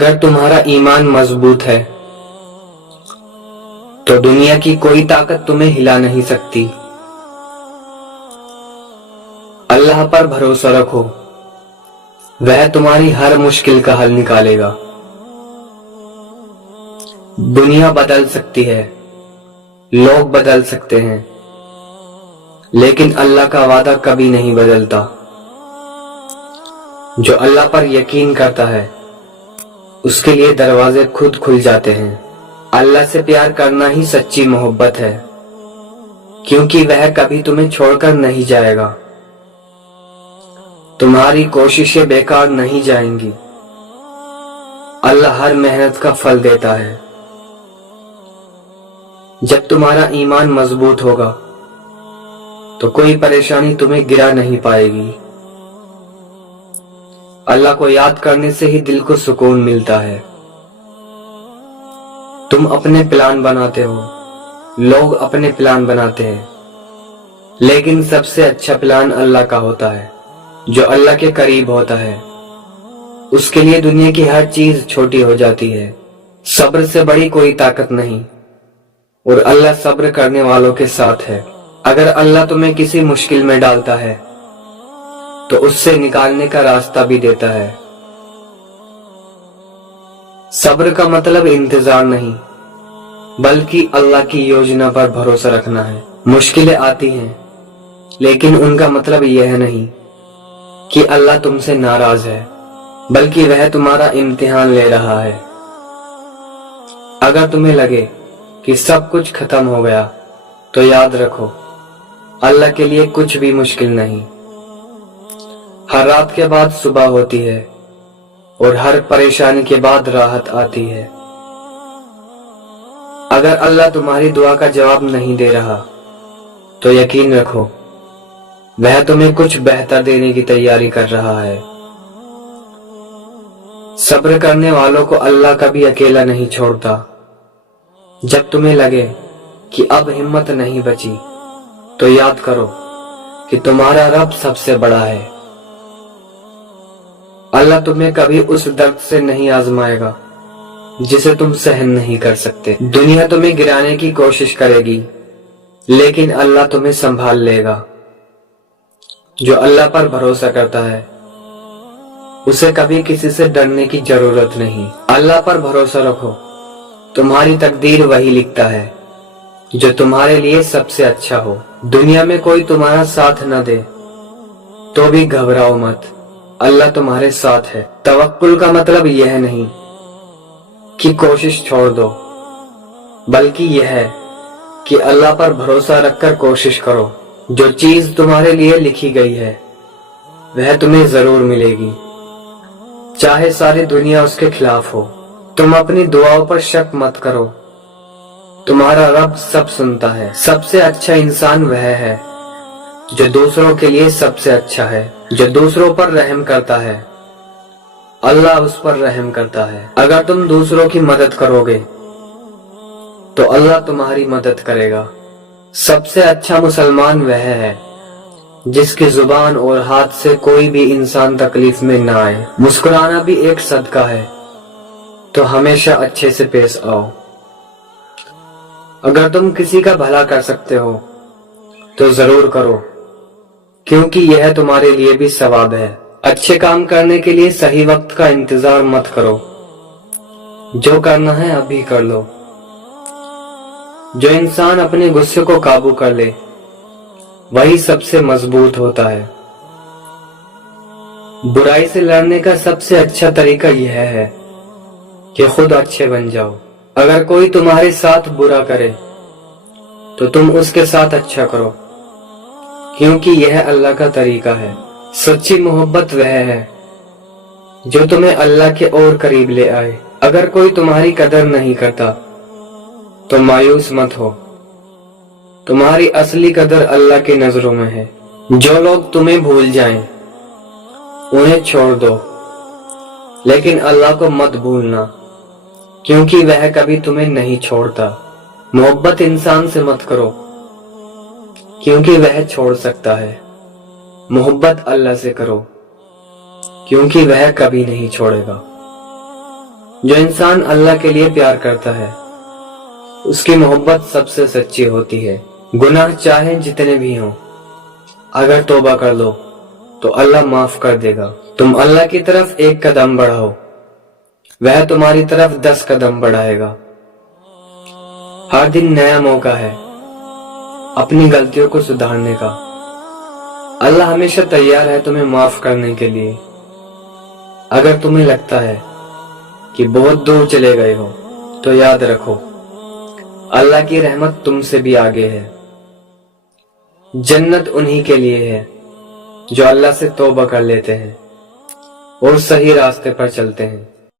اگر تمہارا ایمان مضبوط ہے تو دنیا کی کوئی طاقت تمہیں ہلا نہیں سکتی۔ اللہ پر بھروسہ رکھو، وہ تمہاری ہر مشکل کا حل نکالے گا۔ دنیا بدل سکتی ہے، لوگ بدل سکتے ہیں، لیکن اللہ کا وعدہ کبھی نہیں بدلتا۔ جو اللہ پر یقین کرتا ہے اس کے لیے دروازے خود کھل جاتے ہیں۔ اللہ سے پیار کرنا ہی سچی محبت ہے، کیونکہ وہ کبھی تمہیں چھوڑ کر نہیں جائے گا۔ تمہاری کوششیں بیکار نہیں جائیں گی، اللہ ہر محنت کا پھل دیتا ہے۔ جب تمہارا ایمان مضبوط ہوگا تو کوئی پریشانی تمہیں گرا نہیں پائے گی۔ اللہ کو یاد کرنے سے ہی دل کو سکون ملتا ہے۔ تم اپنے پلان بناتے ہو، لوگ اپنے پلان بناتے ہیں، لیکن سب سے اچھا پلان اللہ کا ہوتا ہے۔ جو اللہ کے قریب ہوتا ہے اس کے لیے دنیا کی ہر چیز چھوٹی ہو جاتی ہے۔ صبر سے بڑی کوئی طاقت نہیں، اور اللہ صبر کرنے والوں کے ساتھ ہے۔ اگر اللہ تمہیں کسی مشکل میں ڈالتا ہے تو اس سے نکالنے کا راستہ بھی دیتا ہے۔ صبر کا مطلب انتظار نہیں، بلکہ اللہ کی یوجنا پر بھروسہ رکھنا ہے۔ مشکلیں آتی ہیں، لیکن ان کا مطلب یہ نہیں کہ اللہ تم سے ناراض ہے، بلکہ وہ تمہارا امتحان لے رہا ہے۔ اگر تمہیں لگے کہ سب کچھ ختم ہو گیا تو یاد رکھو، اللہ کے لیے کچھ بھی مشکل نہیں۔ ہر رات کے بعد صبح ہوتی ہے، اور ہر پریشانی کے بعد راحت آتی ہے۔ اگر اللہ تمہاری دعا کا جواب نہیں دے رہا تو یقین رکھو، وہ تمہیں کچھ بہتر دینے کی تیاری کر رہا ہے۔ صبر کرنے والوں کو اللہ کبھی اکیلا نہیں چھوڑتا۔ جب تمہیں لگے کہ اب ہمت نہیں بچی تو یاد کرو کہ تمہارا رب سب سے بڑا ہے۔ اللہ تمہیں کبھی اس درد سے نہیں آزمائے گا جسے تم سہن نہیں کر سکتے۔ دنیا تمہیں گرانے کی کوشش کرے گی، لیکن اللہ تمہیں سنبھال لے گا۔ جو اللہ پر بھروسہ کرتا ہے اسے کبھی کسی سے ڈرنے کی ضرورت نہیں۔ اللہ پر بھروسہ رکھو، تمہاری تقدیر وہی لکھتا ہے جو تمہارے لیے سب سے اچھا ہو۔ دنیا میں کوئی تمہارا ساتھ نہ دے تو بھی گھبراؤ مت، اللہ تمہارے ساتھ ہے۔ توکل کا مطلب یہ نہیں کہ کوشش چھوڑ دو، بلکہ یہ ہے کہ اللہ پر بھروسہ رکھ کر کوشش کرو۔ جو چیز تمہارے لیے لکھی گئی ہے وہ تمہیں ضرور ملے گی، چاہے ساری دنیا اس کے خلاف ہو۔ تم اپنی دعاؤں پر شک مت کرو، تمہارا رب سب سنتا ہے۔ سب سے اچھا انسان وہ ہے جو دوسروں کے لیے سب سے اچھا ہے۔ جو دوسروں پر رحم کرتا ہے اللہ اس پر رحم کرتا ہے۔ اگر تم دوسروں کی مدد کرو گے تو اللہ تمہاری مدد کرے گا۔ سب سے اچھا مسلمان وہ ہے جس کی زبان اور ہاتھ سے کوئی بھی انسان تکلیف میں نہ آئے۔ مسکرانا بھی ایک صدقہ ہے، تو ہمیشہ اچھے سے پیش آؤ۔ اگر تم کسی کا بھلا کر سکتے ہو تو ضرور کرو، کیونکہ یہ تمہارے لیے بھی ثواب ہے۔ اچھے کام کرنے کے لیے صحیح وقت کا انتظار مت کرو، جو کرنا ہے ابھی کر لو۔ جو انسان اپنے غصے کو قابو کر لے وہی سب سے مضبوط ہوتا ہے۔ برائی سے لڑنے کا سب سے اچھا طریقہ یہ ہے کہ خود اچھے بن جاؤ۔ اگر کوئی تمہارے ساتھ برا کرے تو تم اس کے ساتھ اچھا کرو، کیونکہ یہ اللہ کا طریقہ ہے۔ سچی محبت وہ ہے جو تمہیں اللہ کے اور قریب لے آئے۔ اگر کوئی تمہاری قدر نہیں کرتا تو مایوس مت ہو، تمہاری اصلی قدر اللہ کی نظروں میں ہے۔ جو لوگ تمہیں بھول جائیں انہیں چھوڑ دو، لیکن اللہ کو مت بھولنا، کیونکہ وہ کبھی تمہیں نہیں چھوڑتا۔ محبت انسان سے مت کرو، کیونکہ وہ چھوڑ سکتا ہے۔ محبت اللہ سے کرو، کیونکہ وہ کبھی نہیں چھوڑے گا۔ جو انسان اللہ کے لیے پیار کرتا ہے اس کی محبت سب سے سچی ہوتی ہے۔ گناہ چاہے جتنے بھی ہوں، اگر توبہ کر لو تو اللہ معاف کر دے گا۔ تم اللہ کی طرف ایک قدم بڑھاؤ، وہ تمہاری طرف 10 قدم بڑھائے گا۔ ہر دن نیا موقع ہے اپنی غلطیوں کو سدھارنے کا۔ اللہ ہمیشہ تیار ہے تمہیں معاف کرنے کے لیے۔ اگر تمہیں لگتا ہے کہ بہت دور چلے گئے ہو تو یاد رکھو، اللہ کی رحمت تم سے بھی آگے ہے۔ جنت انہی کے لیے ہے جو اللہ سے توبہ کر لیتے ہیں اور صحیح راستے پر چلتے ہیں۔